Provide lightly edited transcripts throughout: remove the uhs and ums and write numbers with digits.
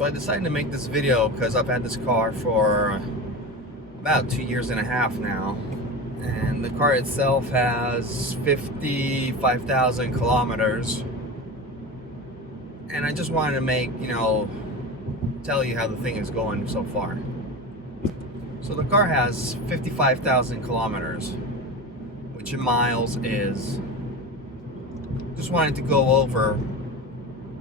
So I decided to make this video because I've had this car for about 2.5 years now, and the car itself has 55,000 kilometers, and I just wanted to make, tell you how the thing is going so far. So the car has 55,000 kilometers, which in miles is, just wanted to go over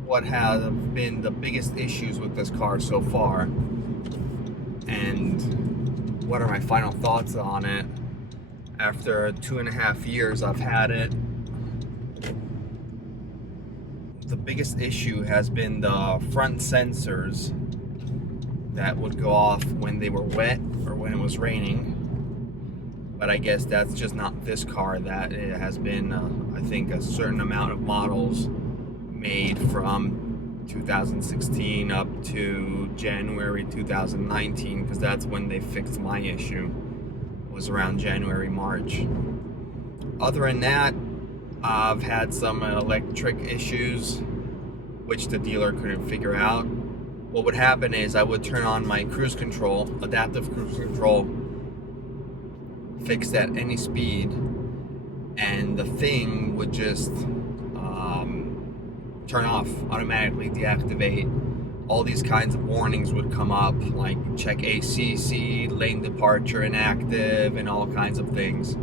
what have been the biggest issues with this car so far and what are my final thoughts on it after 2.5 years I've had it. The biggest issue has been the front sensors that would go off when they were wet or when it was raining, but I guess that's just not this car. That it has been I think a certain amount of models made from 2016 up to January 2019, because that's when they fixed my issue, was around January, March. Other than that, I've had some electric issues which the dealer couldn't figure out. What would happen is I would turn on my cruise control, adaptive cruise control, fixed at any speed, and the thing would just turn off, automatically deactivate. All these kinds of warnings would come up, like check ACC, lane departure inactive, and all kinds of things.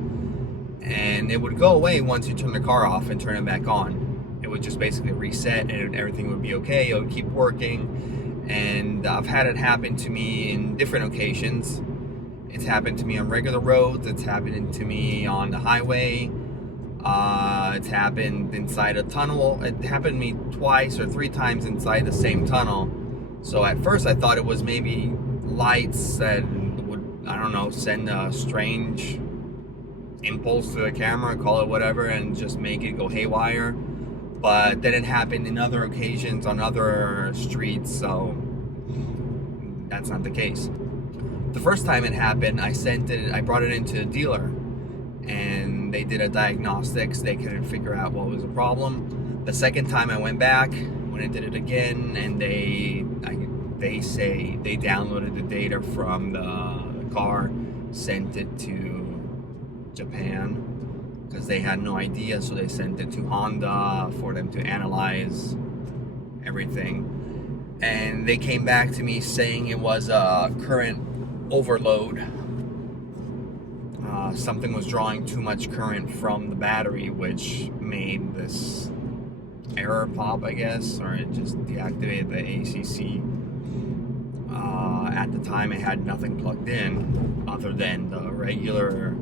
And it would go away once you turn the car off and turn it back on. It would just basically reset and everything would be okay. It would keep working. And I've had it happen to me in different occasions. It's happened to me on regular roads. It's happened to me on the highway. It's happened inside a tunnel. It happened to me twice or 3 times inside the same tunnel. So at first I thought it was maybe lights that would, I don't know, send a strange impulse to the camera, call it whatever, and just make it go haywire. But then it happened in other occasions on other streets, so that's not the case. The first time it happened, I brought it into the dealer, and they did a diagnostics. They couldn't figure out what was the problem. The second time I went back, when I did it again, and they say they downloaded the data from the car, sent it to Japan, because they had no idea, so they sent it to Honda for them to analyze everything. And they came back to me saying it was a current overload. Something was drawing too much current from the battery, which made this error pop, I guess, or it just deactivated the ACC. At the time, it had nothing plugged in other than the regular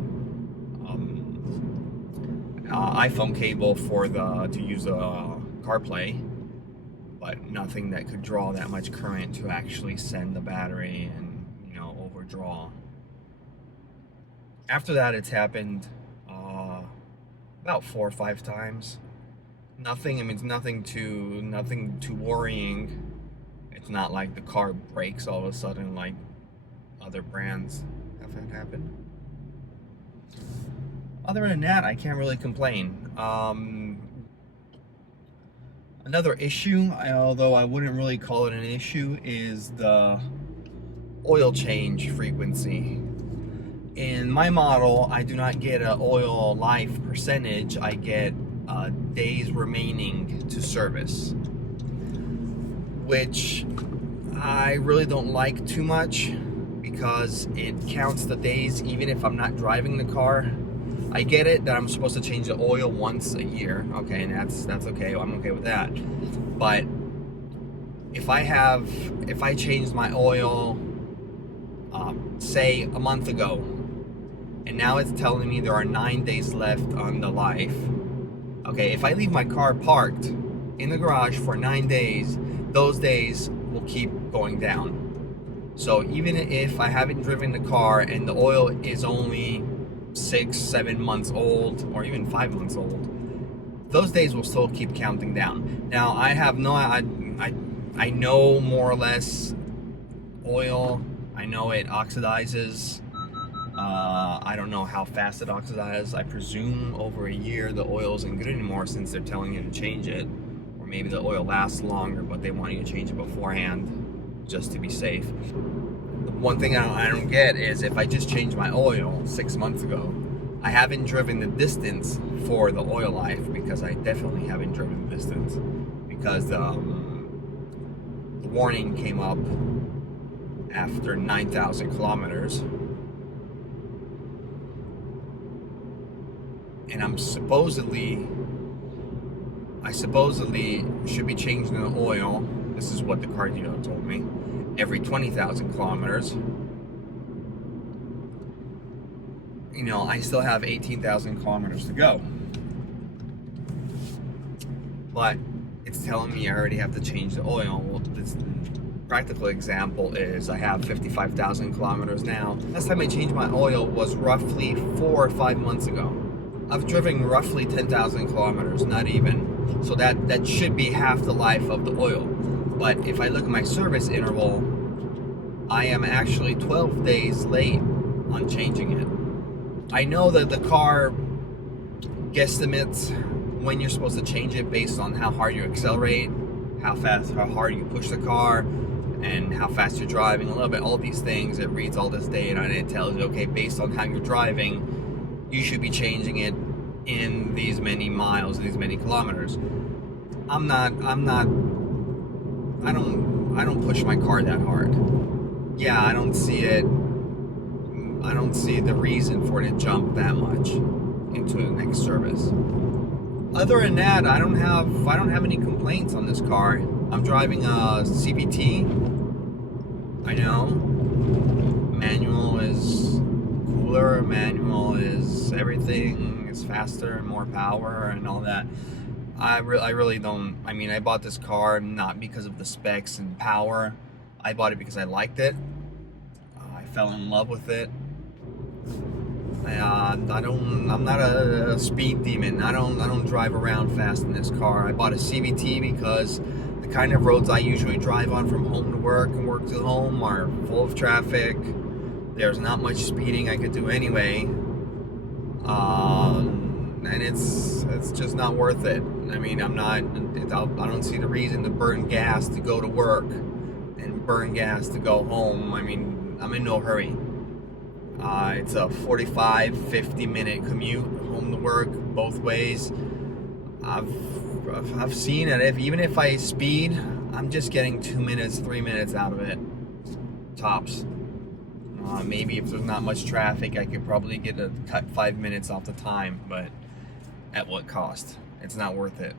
iPhone cable to use a CarPlay, but nothing that could draw that much current to actually send the battery and overdraw. After that, it's happened about 4 or 5 times. Nothing. I mean, it's nothing too worrying. It's not like the car breaks all of a sudden like other brands have had happen. Other than that, I can't really complain. Another issue, although I wouldn't really call it an issue, is the oil change frequency. In my model, I do not get an oil life percentage. I get days remaining to service, which I really don't like too much, because it counts the days even if I'm not driving the car. I get it that I'm supposed to change the oil once a year, okay, and that's okay. I'm okay with that. But if I changed my oil, say a month ago, and now it's telling me there are 9 days left on the life. Okay, if I leave my car parked in the garage for 9 days, those days will keep going down. So even if I haven't driven the car and the oil is only 6-7 months old, or even 5 months old, those days will still keep counting down. Now I know more or less oil. I know it oxidizes. I don't know how fast it oxidizes. I presume over a year the oil isn't good anymore, since they're telling you to change it. Or maybe the oil lasts longer, but they want you to change it beforehand. just to be safe. One thing I don't get is if I just changed my oil 6 months ago, I haven't driven the distance for the oil life, because I definitely haven't driven the distance, because the warning came up after 9,000 kilometers. And I supposedly should be changing the oil. This is what the car dealer told me. Every 20,000 kilometers. You know, I still have 18,000 kilometers to go. But it's telling me I already have to change the oil. Well, this practical example is I have 55,000 kilometers now. Last time I changed my oil was roughly 4 or 5 months ago. I've driven roughly 10,000 kilometers, not even. So that should be half the life of the oil. But if I look at my service interval, I am actually 12 days late on changing it. I know that the car guesstimates when you're supposed to change it based on how hard you accelerate, how hard you push the car, and how fast you're driving, a little bit, all these things. It reads all this data and it tells you, okay, based on how you're driving, you should be changing it in these many miles, these many kilometers. I don't push my car that hard. Yeah, I don't see the reason for it to jump that much into the next service. Other than that, I don't have any complaints on this car. I'm driving a CVT. I know manual is cooler, manual is everything, is faster, more power and all that. I really don't. I mean, I bought this car not because of the specs and power. I bought it because I liked it. I fell in love with it. I'm not a speed demon. I don't drive around fast in this car. I bought a CVT because the kind of roads I usually drive on from home to work and work to home are full of traffic. There's not much speeding I could do anyway. And it's just not worth it. I mean, I don't see the reason to burn gas to go to work and burn gas to go home. I mean, I'm in no hurry. It's a 45-50 minute commute home to work both ways. I've seen it. Even if I speed, I'm just getting 2 minutes, 3 minutes out of it, tops. Maybe if there's not much traffic, I could probably cut 5 minutes off the time, but at what cost? It's not worth it.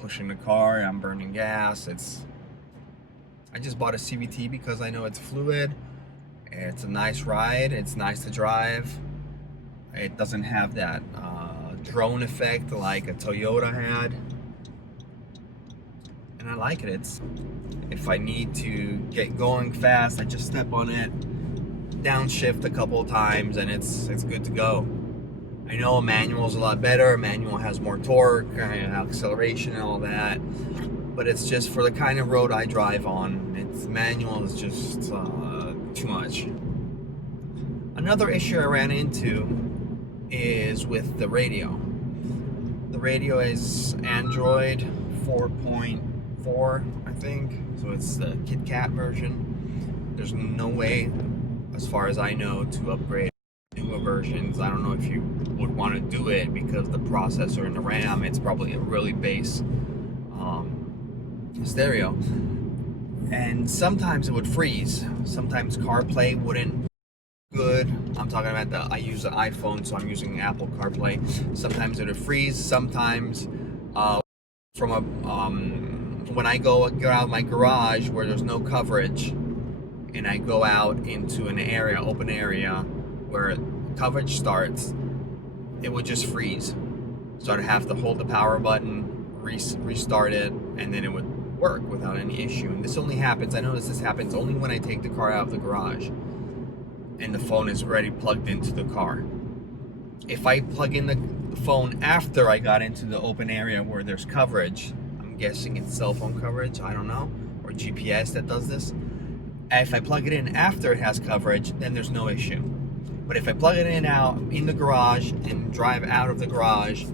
Pushing the car, I'm burning gas. I just bought a CVT because I know it's fluid. It's a nice ride. It's nice to drive. It doesn't have that drone effect like a Toyota had. And I like it. If I need to get going fast, I just step on it, downshift a couple of times, and it's good to go. I know a manual's a lot better. A manual has more torque, acceleration, and all that. But it's just for the kind of road I drive on. Manual is just too much. Another issue I ran into is with the radio. The radio is Android 4.4, I think. So it's the Kit Kat version. There's no way, as far as I know, to upgrade newer versions. I don't know if you would want to do it because the processor and the RAM, it's probably a really base stereo. And sometimes it would freeze. Sometimes CarPlay wouldn't be good. I'm talking about I use an iPhone, so I'm using Apple CarPlay. Sometimes it would freeze. Sometimes when I go out of my garage where there's no coverage, and I go out into an area, open area, where coverage starts, it would just freeze. So I'd have to hold the power button, restart it, and then it would work without any issue. And this only happens, I notice this happens only when I take the car out of the garage and the phone is already plugged into the car. If I plug in the phone after I got into the open area where there's coverage, I'm guessing it's cell phone coverage, I don't know, or GPS that does this. If I plug it in after it has coverage, then there's no issue. But if I plug it in out in the garage and drive out of the garage,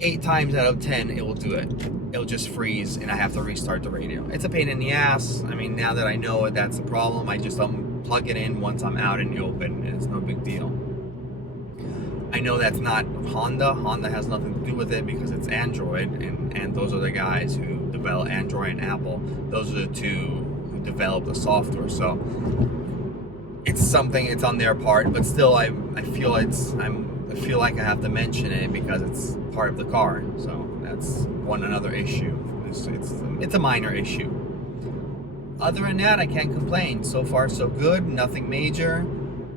8 times out of 10 it will do it. It'll just freeze and I have to restart the radio. It's a pain in the ass. I mean, now that I know it, that's the problem, I just plug it in once I'm out in the open and it's no big deal. I know that's not Honda. Honda has nothing to do with it because it's Android, and those are the guys who develop Android and Apple. Those are the two who develop the software. So it's something, it's on their part, but still I feel I feel like I have to mention it because it's part of the car. So that's another issue. It's a minor issue. Other than that, I can't complain. So far so good, nothing major.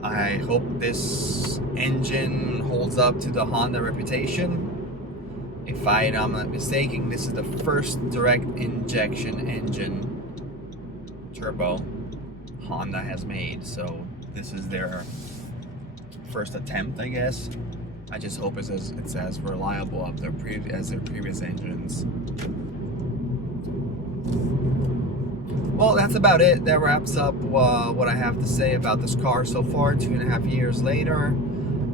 I hope this engine holds up to the Honda reputation. If I'm not mistaken, this is the first direct injection engine turbo Honda has made, so this is their first attempt, I guess. I just hope it's as reliable as their previous engines. Well, that's about it. That wraps up what I have to say about this car so far, 2.5 years later.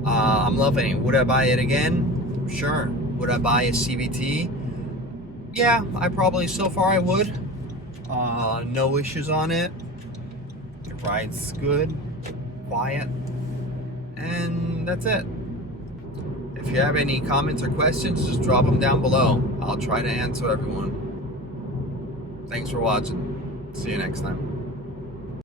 I'm loving it. Would I buy it again? Sure. Would I buy a CVT? Yeah, so far I would. No issues on it. It rides good, quiet, and that's it. If you have any comments or questions, just drop them down below. I'll try to answer everyone. Thanks for watching. See you next time.